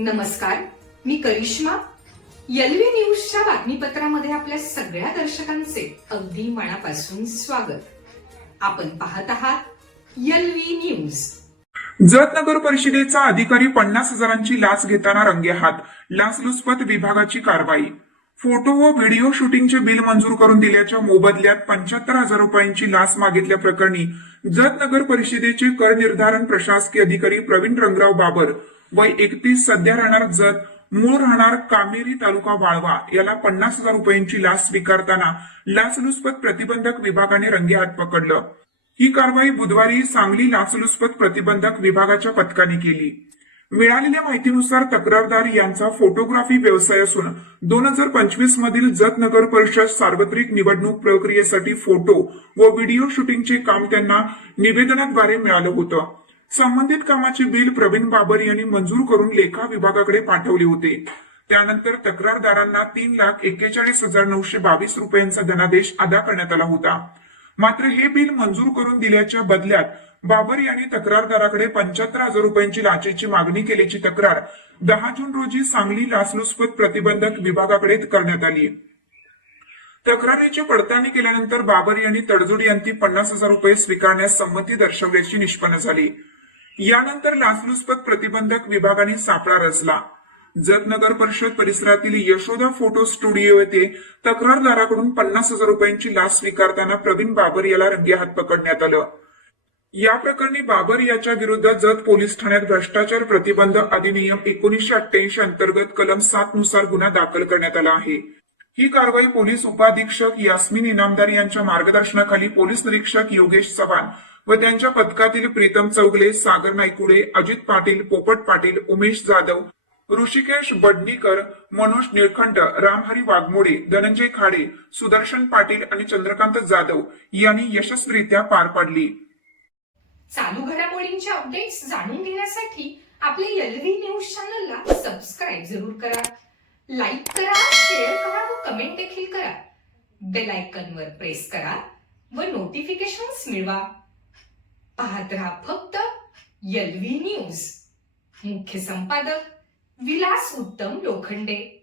नमस्कार, मी करिश्मा. एलव्ही न्यूजच्या बातमीपत्रामध्ये आपल्या सगळ्या दर्शकांचे अगदी मनापासून स्वागत. आपण पाहत आहात एलव्ही न्यूज. जत नगर परिषदेचा अधिकारी 50,000ची लाच घेताना रंगेहात. लाचलुचपत विभागाची कारवाई. फोटो व व्हिडिओ शूटिंगचे बिल मंजूर करून दिल्याच्या मोबदल्यात 75,000 रुपयांची लाच मागितल्याप्रकरणी जत नगर परिषदेचे कर निर्धारण प्रशासकीय अधिकारी प्रवीण रंगराव बाबर वय 31, सध्या राहणार जत, मूळ राहणार कामेरी, तालुका वाळवा, याला 50,000 रुपयांची लाच स्वीकारताना लाचलुचपत प्रतिबंधक विभागाने रंगेहात पकडलं. ही कारवाई बुधवारी सांगली लाचलुचपत प्रतिबंधक विभागाच्या पथकाने केली. मिळालेल्या माहितीनुसार तक्रारदार यांचा फोटोग्राफी व्यवसाय असून 2025 मधील जत नगर परिषद सार्वत्रिक निवडणूक प्रक्रियेसाठी फोटो व व्हिडिओ शूटिंगचे काम त्यांना निवेदनाद्वारे मिळालं होतं. संबंधित कामाचे बिल प्रवीण बाबर यांनी मंजूर करून लेखा विभागाकडे पाठवले होते. त्यानंतर तक्रारदारांना 3,41,922 रुपयांचा धनादेश अदा करण्यात आला होता. मात्र हे बिल मंजूर करून दिल्याच्या बदल्यात बाबर यांनी तक्रारदाराकडे 75,000 रुपयांची लाचेची मागणी केल्याची तक्रार 10 जून रोजी सांगली लाचलुचपत प्रतिबंधक विभागाकडे करण्यात आली. तक्रारीची पडताळणी केल्यानंतर बाबर यांनी तडजोडी अंती 50,000 रुपये स्वीकारण्यास संमती दर्शवल्याची निष्पन्न झाली. यानंतर लाचलुचपत प्रतिबंधक विभागाने सापळा रचला. जत नगर परिषद परिसरातील यशोदा फोटो स्टुडिओ येथे तक्रारदाराकडून 50,000 रुपयांची लाच स्वीकारताना प्रवीण बाबर याला रंगेहात पकडण्यात आलं. या प्रकरणी बाबर याच्या विरुद्ध जत पोलीस ठाण्यात भ्रष्टाचार प्रतिबंध अधिनियम 1988 अंतर्गत कलम 7 नुसार गुन्हा दाखल करण्यात आला आहे. ही कारवाई पोलीस उपाधीक्षक यास्मिन इनामदार यांच्या मार्गदर्शनाखाली पोलीस निरीक्षक योगेश चव्हाण व त्यांच्या पथकातील प्रीतम चौगले, सागर नायकुडे, अजित पाटील, पोपट पाटील, उमेश जाधव, ऋषिकेश बडनीकर, मनोज निळखंड, रामहरी वाघमोडे, धनंजय खाडे, सुदर्शन पाटील आणि चंद्रकांत जाधव यांनी यशस्वीरित्या पार पाडली. चालू घडामोडींचे अपडेट्स जाणून घेण्यासाठी आपल्या एलव्ही न्यूज चॅनलला सबस्क्राईब जरूर करा, लाईक करा, शेअर करा व कमेंट देखील करा. बेल आयकॉनवर प्रेस करा व नोटिफिकेशन्स मिळवा. पाहत रहा फक्त एलव्ही न्यूज. मुख्य संपादक विलास उत्तम लोखंडे.